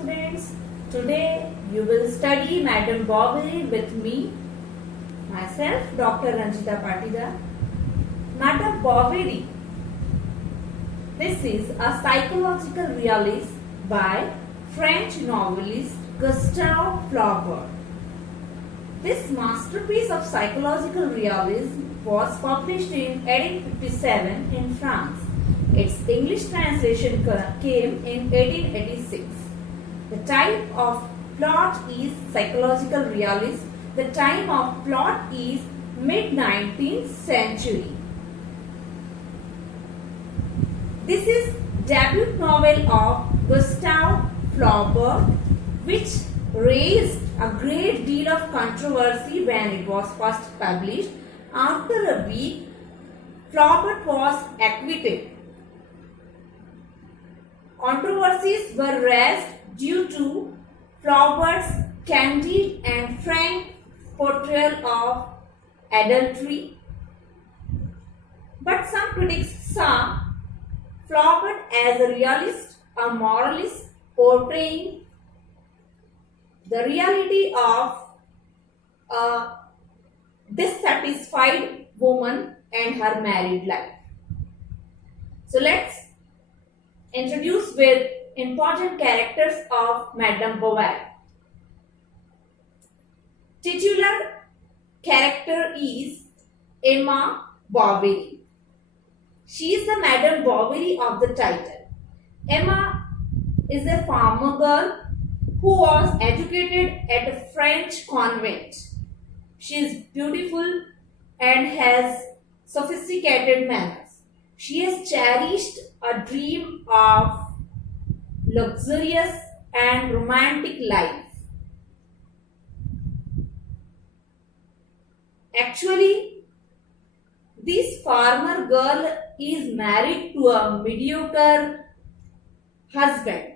students. Today you will study Madam Bovary with me, myself, Dr. Ranjita Patidar. Madam Bovary. This is a psychological realist by French novelist Gustave Flaubert. This masterpiece of psychological realism was published in 1857 in France. Its English translation came in 1886. The type of plot is psychological realism. The time of plot is mid-19th century. This is debut novel of Gustave Flaubert, which raised a great deal of controversy when it was first published. After a week, Flaubert was acquitted. Controversies were raised due to Flaubert's candid and frank portrayal of adultery. But some critics saw Flaubert as a realist, a moralist, portraying the reality of a dissatisfied woman and her married life. So let's introduce with important characters of Madame Bovary. Titular character is Emma Bovary. She is the Madame Bovary of the title. Emma is a farmer girl who was educated at a French convent. She is beautiful and has sophisticated manners. She has cherished a dream of luxurious and romantic life. Actually, this farmer girl is married to a mediocre husband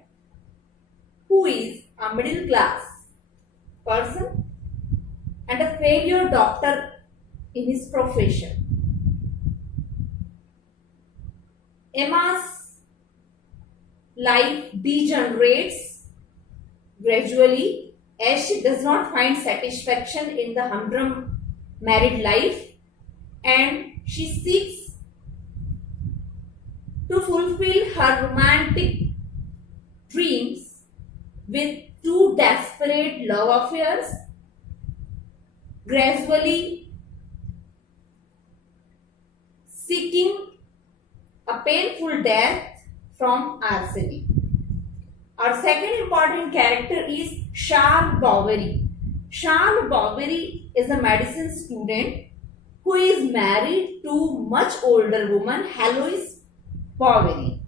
who is a middle class person and a failure doctor in his profession. Emma's life degenerates gradually as she does not find satisfaction in the humdrum married life, and she seeks to fulfill her romantic dreams with two desperate love affairs, gradually seeking a painful death from arsenic. Our second important character is Charles Bovary. Charles Bovary is a medicine student who is married to much older woman Heloise Bovary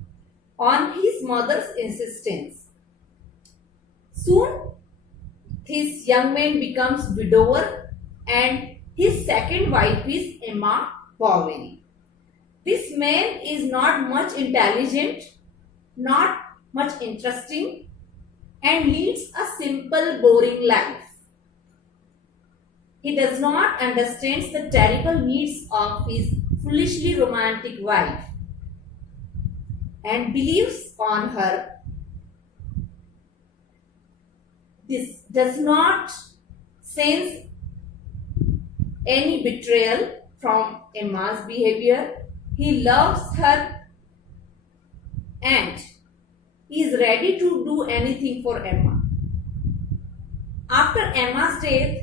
on his mother's insistence. Soon, this young man becomes widower and his second wife is Emma Bovary. This man is not much intelligent, not much interesting, and leads a simple, boring life. He does not understand the terrible needs of his foolishly romantic wife and believes on her. This does not sense any betrayal from Emma's behavior. He loves her and is ready to do anything for Emma. After Emma's death,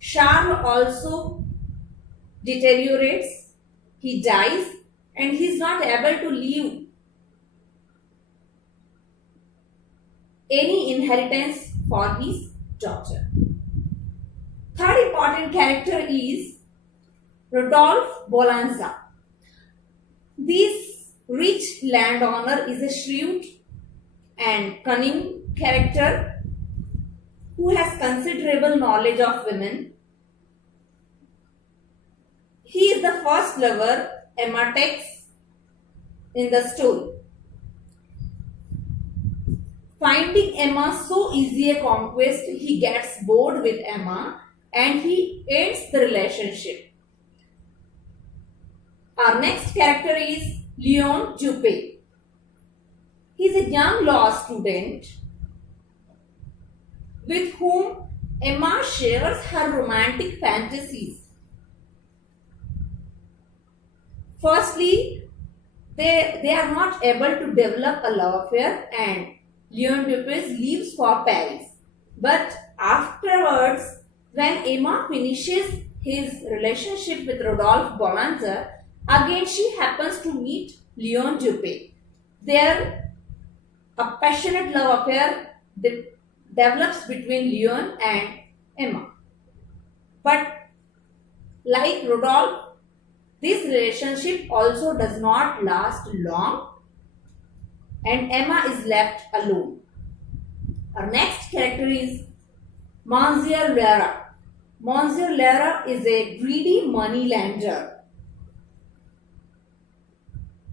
Charles also deteriorates. He dies and he is not able to leave any inheritance for his daughter. Third important character is Rodolphe Bolanza. This rich landowner is a shrewd and cunning character who has considerable knowledge of women. He is the first lover Emma takes in the story. Finding Emma so easy a conquest, he gets bored with Emma and he ends the relationship. Our next character is Leon Juppé. He is a young law student with whom Emma shares her romantic fantasies. Firstly, they are not able to develop a love affair and Leon Dupuis leaves for Paris. But afterwards, when Emma finishes his relationship with Rodolphe Boulanger, again she happens to meet Leon Dupuis. There, a passionate love affair develops between Leon and Emma. But like Rodolphe, this relationship also does not last long and Emma is left alone. Our next character is Monsieur Lara. Monsieur Lara is a greedy moneylender.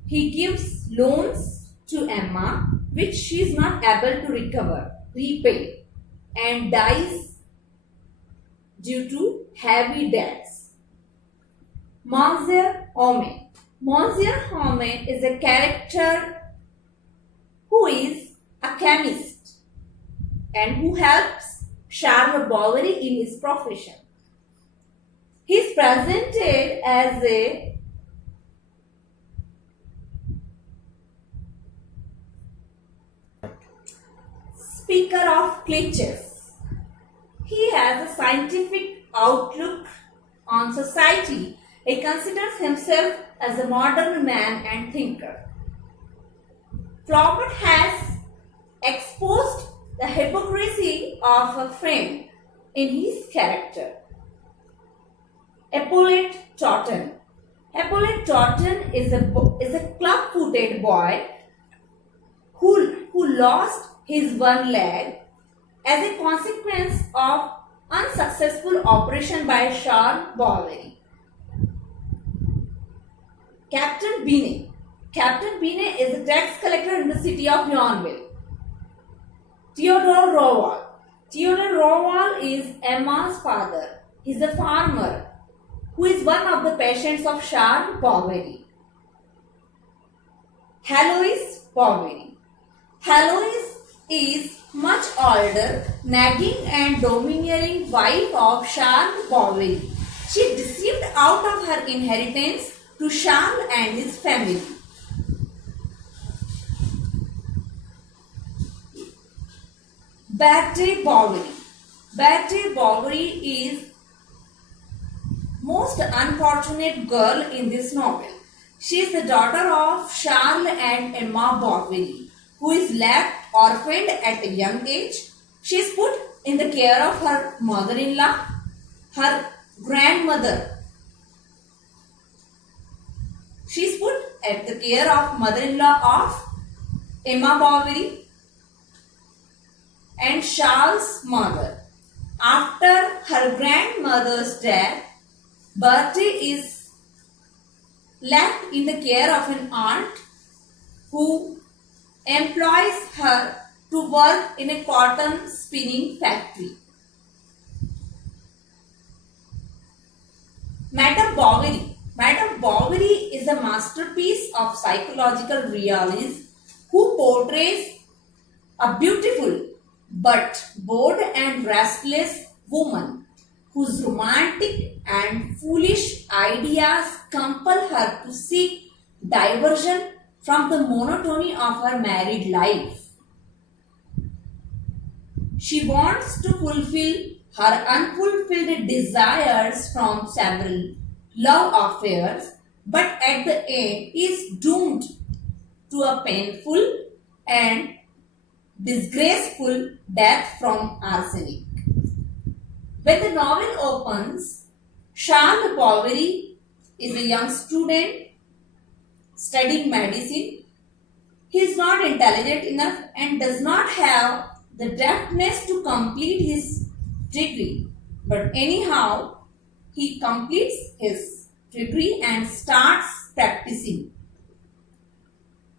He gives loans to Emma which she is not able to repay and dies due to heavy debts. Monsieur Homais. Monsieur Homais is a character who is a chemist and who helps Charles Bovary in his profession. He is presented as a speaker of cliches. He has a scientific outlook on society. He considers himself as a modern man and thinker. Flaubert has exposed the hypocrisy of a friend in his character. Hippolyte Totten. Hippolyte Totten is a club-footed boy who lost his one leg as a consequence of unsuccessful operation by Charles Bovary. Captain Binet. Captain Binet is a tax collector in the city of Yonville. Theodore Roval. Theodore Roval is Emma's father. He is a farmer who is one of the patients of Charles Bovary. Heloise Bovary. Heloise is much older, nagging and domineering wife of Charles Bovary. She deceived out of her inheritance to Charles and his family. Berthe Bovary. Berthe Bovary is most unfortunate girl in this novel. She is the daughter of Charles and Emma Bovary, who is left orphaned at a young age. She is put in the care of her mother-in-law, her grandmother. She is put at the care of mother-in-law of Emma Bovary and Charles' mother. After her grandmother's death, Berthe is left in the care of an aunt who employs her to work in a cotton spinning factory. Madame Bovary. Madame Bovary is a masterpiece of psychological realism who portrays a beautiful but bored and restless woman whose romantic and foolish ideas compel her to seek diversion from the monotony of her married life. She wants to fulfill her unfulfilled desires from several love affairs, but at the end is doomed to a painful and disgraceful death from arsenic. When the novel opens, Charles Bovary is a young student studying medicine. He is not intelligent enough and does not have the deftness to complete his degree. But anyhow, he completes his degree and starts practicing.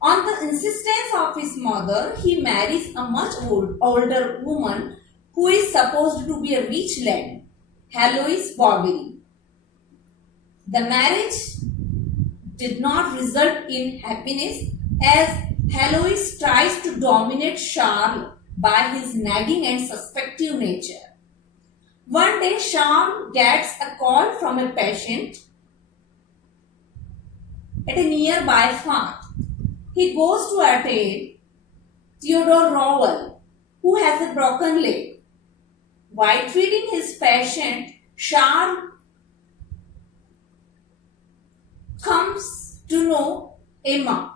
On the insistence of his mother, he marries a much older woman who is supposed to be a rich lady, Heloise Bovary. The marriage did not result in happiness as Heloise tries to dominate Charles by his nagging and suspective nature. One day, Charles gets a call from a patient at a nearby farm. He goes to attend Theodore Rowell, who has a broken leg. While treating his patient, Charles comes to know Emma,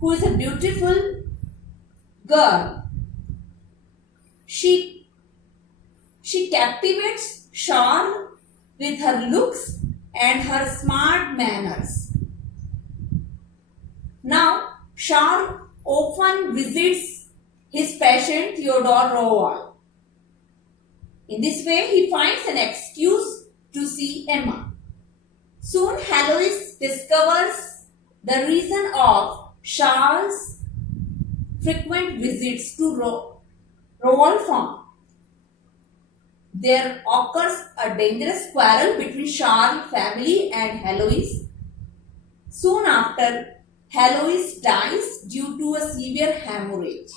who is a beautiful girl. She captivates Charles with her looks and her smart manners. Now, Charles often visits his patient Theodore Rowell. In this way, he finds an excuse to see Emma. Soon, Heloise discovers the reason of Charles' frequent visits to Rowell farm. There occurs a dangerous quarrel between Charles' family and Heloise. Soon after, Heloise dies due to a severe hemorrhage.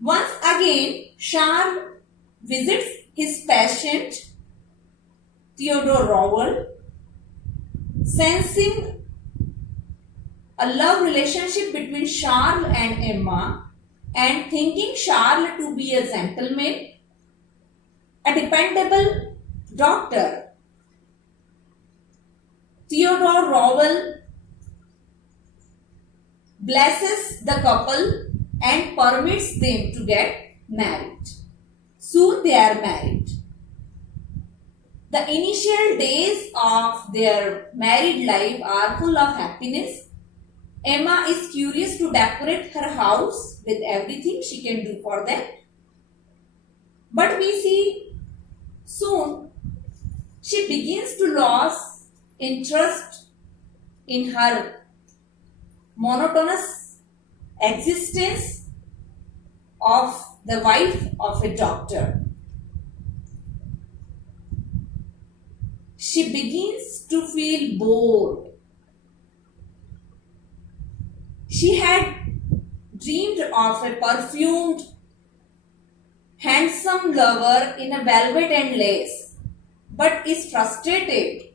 Once again, Charles visits his patient Theodore Rowell. Sensing a love relationship between Charles and Emma, and thinking Charles to be a gentleman, a dependable doctor, Theodore Rowell blesses the couple and permits them to get married. Soon they are married. The initial days of their married life are full of happiness. Emma is curious to decorate her house with everything she can do for them. But we see soon she begins to lose interest in her monotonous existence of the wife of a doctor. She begins to feel bored. She had dreamed of a perfumed, handsome lover in a velvet and lace, but is frustrated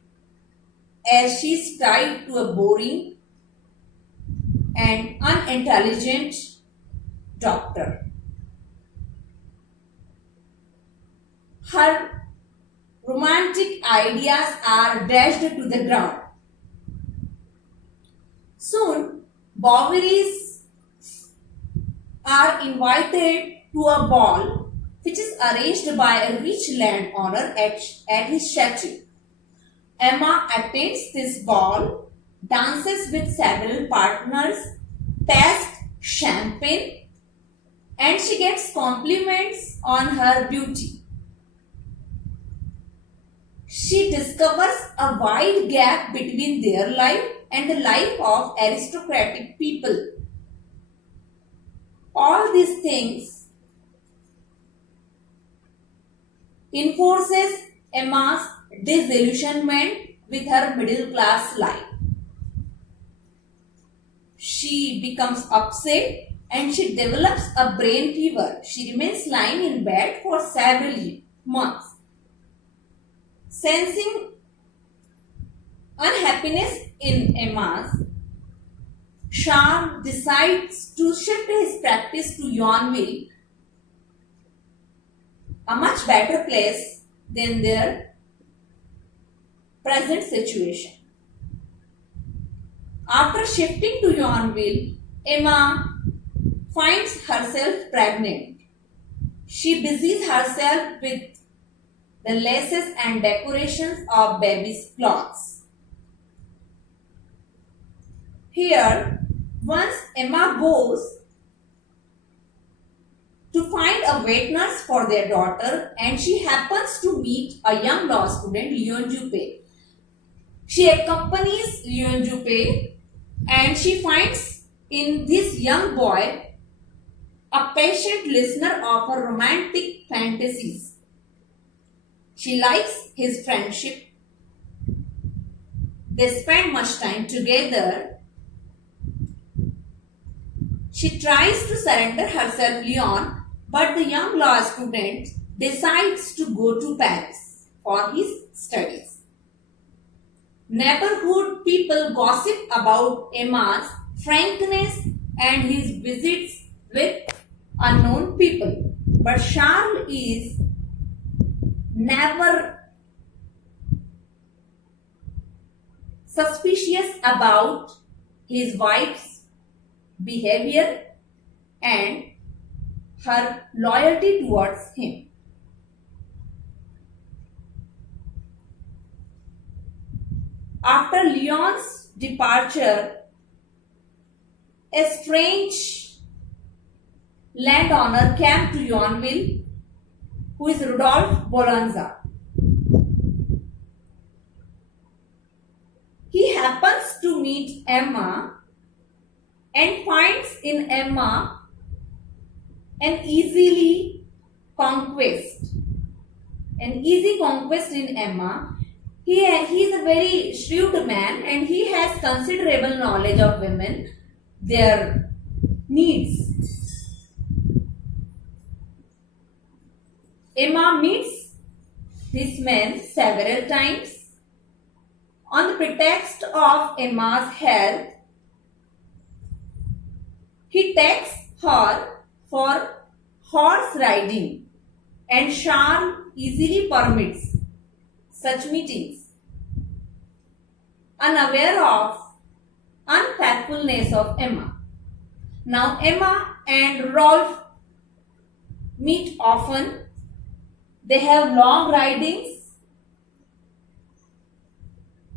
as she is tied to a boring and unintelligent doctor. Her romantic ideas are dashed to the ground. Soon, Bovarys are invited to a ball which is arranged by a rich landowner at his chateau. Emma attends this ball, dances with several partners, tastes champagne, and she gets compliments on her beauty. She discovers a wide gap between their life and the life of aristocratic people. All these things enforces Emma's disillusionment with her middle class life. She becomes upset and she develops a brain fever. She remains lying in bed for several months. Sensing unhappiness in Emma's, Charles decides to shift his practice to Yonville, a much better place than their present situation. After shifting to Yonville, Emma finds herself pregnant. She busies herself with the laces and decorations of baby's clothes. Here, once Emma goes to find a wet nurse for their daughter, and she happens to meet a young law student, Leon Juppé. She accompanies Leon Juppé and she finds in this young boy a patient listener of her romantic fantasies. She likes his friendship. They spend much time together. She tries to surrender herself Lyon, but the young law student decides to go to Paris for his studies. Neighborhood people gossip about Emma's frankness and his visits with unknown people. But Charles is never suspicious about his wife's behavior and her loyalty towards him. After Leon's departure, a strange landowner came to Yonville, who is Rudolph Bolonza. He happens to meet Emma and finds in Emma an easy conquest in Emma. He is a very shrewd man and he has considerable knowledge of women, their needs. Emma meets this man several times. On the pretext of Emma's health, he takes her for horse riding, and Charles easily permits such meetings, unaware of unfaithfulness of Emma. Now Emma and Rolf meet often. They have long ridings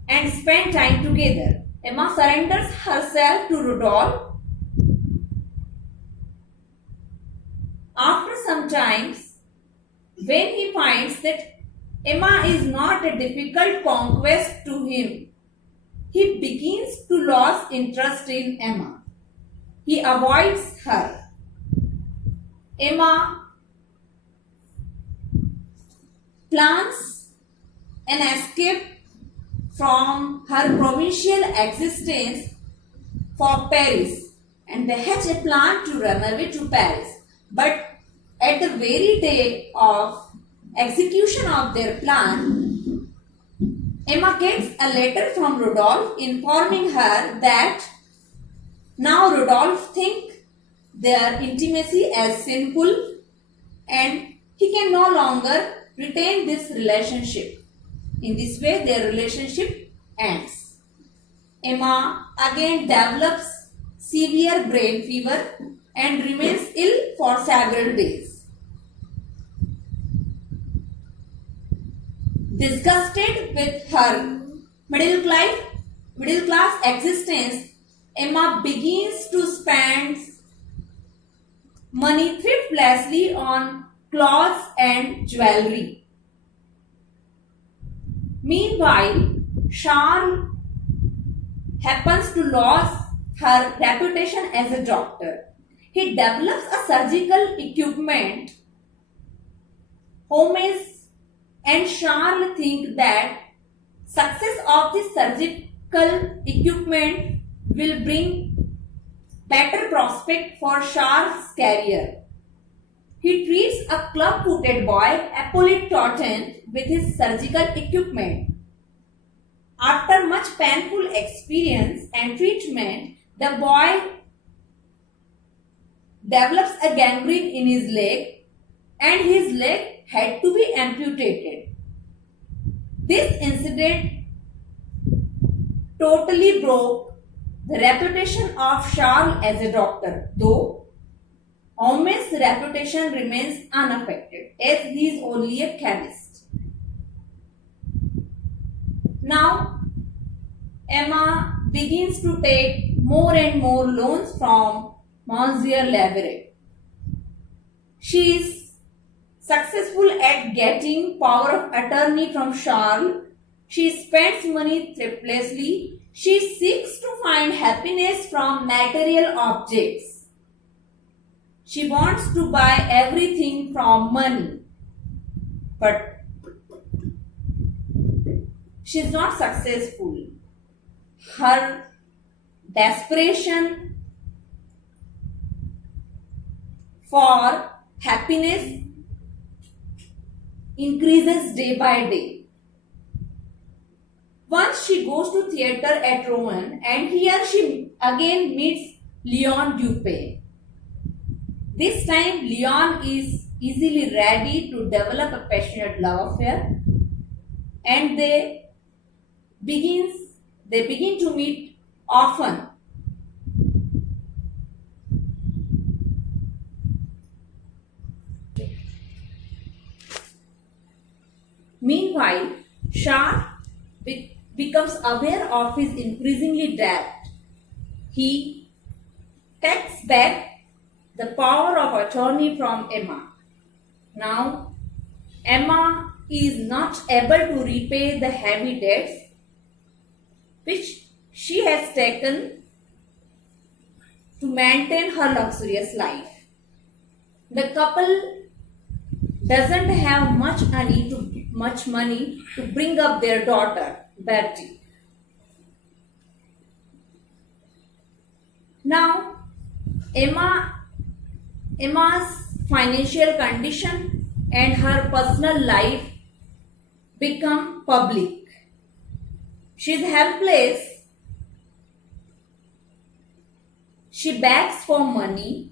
and spend time together. Emma surrenders herself to Rudolph. After some time, when he finds that Emma is not a difficult conquest to him, he begins to lose interest in Emma. He avoids her. Emma plans an escape from her provincial existence for Paris, and they hatch a plan to run away to Paris. But at the very day of execution of their plan, Emma gets a letter from Rudolph informing her that now Rudolph thinks their intimacy as sinful and he can no longer retain this relationship. In this way, their relationship ends. Emma again develops severe brain fever and remains ill for several days. Disgusted with her middle class existence, Emma begins to spend money thriftlessly on clothes and jewelry. Meanwhile, Charles happens to lose her reputation as a doctor. He develops a surgical equipment. Holmes and Charles think that success of this surgical equipment will bring better prospect for Charles' career. He treats a club-footed boy, Hippolyte Totten, with his surgical equipment. After much painful experience and treatment, the boy develops a gangrene in his leg and his leg had to be amputated. This incident totally broke the reputation of Charles as a doctor, though Holmes' reputation remains unaffected as he is only a chemist. Now, Emma begins to take more and more loans from Monsieur Leverett. She is successful at getting power of attorney from Charles. She spends money thriftlessly. She seeks to find happiness from material objects. She wants to buy everything from money. But she is not for happiness increases day by day. Once she goes to theater at Rouen and here she again meets Leon Dupé. This time Leon is easily ready to develop a passionate love affair and they begin to meet often. Meanwhile, Charles becomes aware of his increasingly debt. He takes back the power of attorney from Emma. Now, Emma is not able to repay the heavy debts which she has taken to maintain her luxurious life. The couple doesn't have much money to bring up their daughter, Bertie. Now, Emma's financial condition and her personal life become public. She is helpless. She begs for money.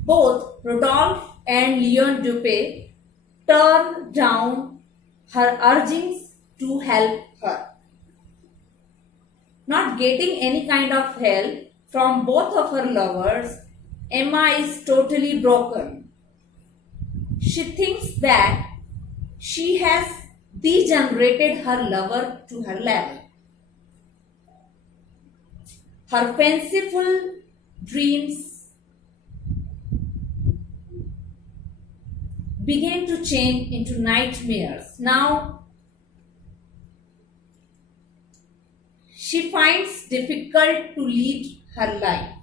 Both Rodolphe and Leon Dupé turn down her urgings to help her. Not getting any kind of help from both of her lovers, Emma is totally broken. She thinks that she has degenerated her lover to her level. Her fanciful dreams began to change into nightmares. Now, she finds difficult to lead her life.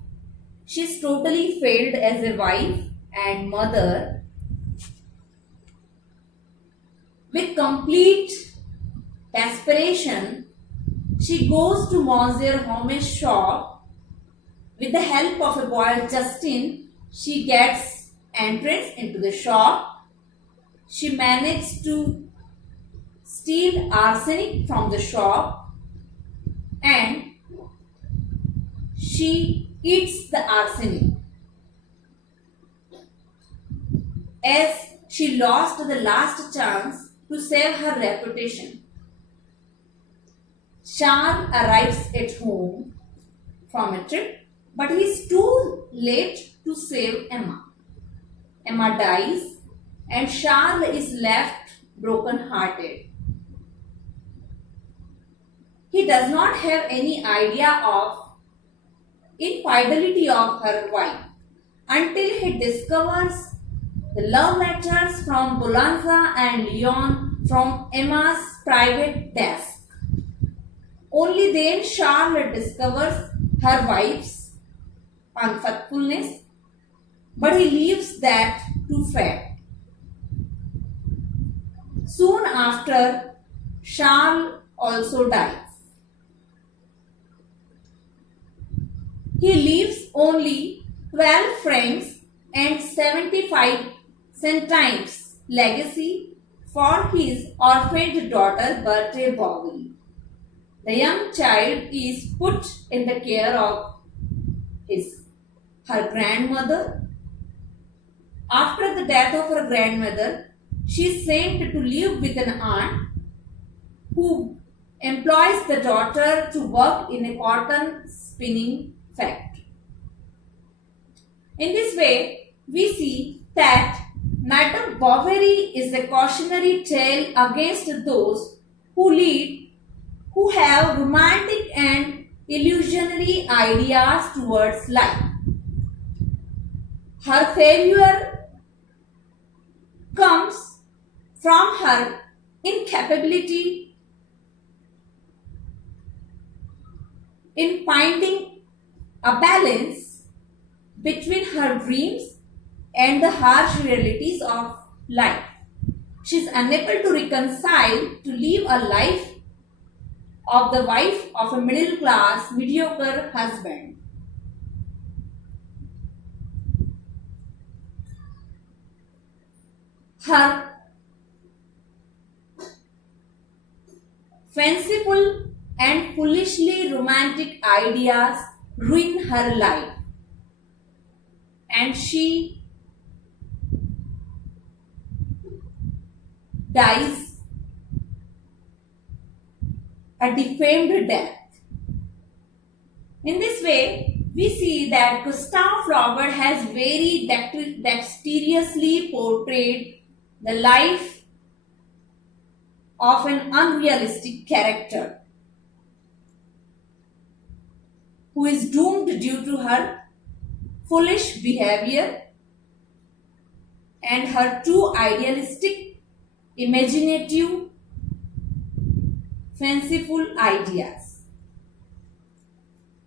She's totally failed as a wife and mother. With complete desperation, she goes to Monsieur Homme's shop. With the help of a boy Justin, she gets entrance into the shop. She managed to steal arsenic from the shop and she eats the arsenic. As she lost the last chance to save her reputation, Charles arrives at home from a trip, but he is too late to save Emma. Emma dies and Charles is left broken-hearted. He does not have any idea of infidelity of her wife until he discovers the love letters from Boulanger and Leon from Emma's private desk. Only then Charles discovers her wife's unfaithfulness, but he leaves that to fate. Soon after, Charles also dies. He leaves only 12 francs and 75 centimes legacy for his orphaned daughter Berthe Bovary. The young child is put in the care of her grandmother. After the death of her grandmother, she is sent to live with an aunt who employs the daughter to work in a cotton spinning factory. In this way, we see that Madame Bovary is a cautionary tale against those who have romantic and illusionary ideas towards life. Her failure comes from her incapability in finding a balance between her dreams and the harsh realities of life. She is unable to reconcile to live a life of the wife of a middle class, mediocre husband. Her fanciful and foolishly romantic ideas ruin her life, and she dies a defamed death. In this way, we see that Gustav Flaubert has very dexterously portrayed the life of an unrealistic character who is doomed due to her foolish behavior and her too idealistic, imaginative, fanciful ideas.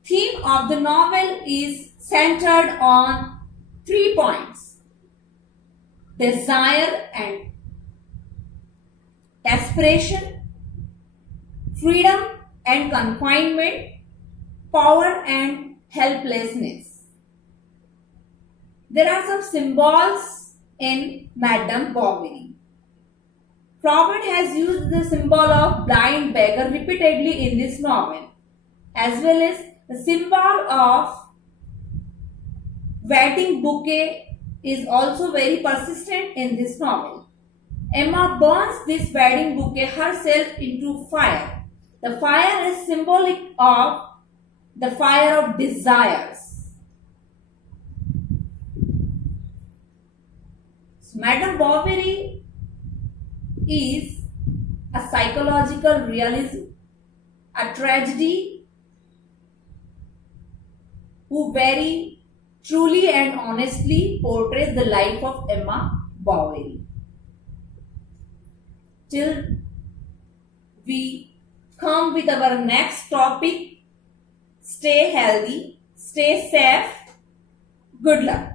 Theme of the novel is centered on 3 points: desire and desperation, freedom and confinement, power and helplessness. There are some symbols in Madame Bovary. Flaubert has used the symbol of blind beggar repeatedly in this novel, as well as the symbol of wedding bouquet is also very persistent in this novel. Emma burns this wedding bouquet herself into fire. The fire is symbolic of the fire of desires. So, Madame Bovary is a psychological realism, a tragedy who very truly and honestly portrays the life of Emma Bovary. Till we come with our next topic, stay healthy, stay safe, good luck.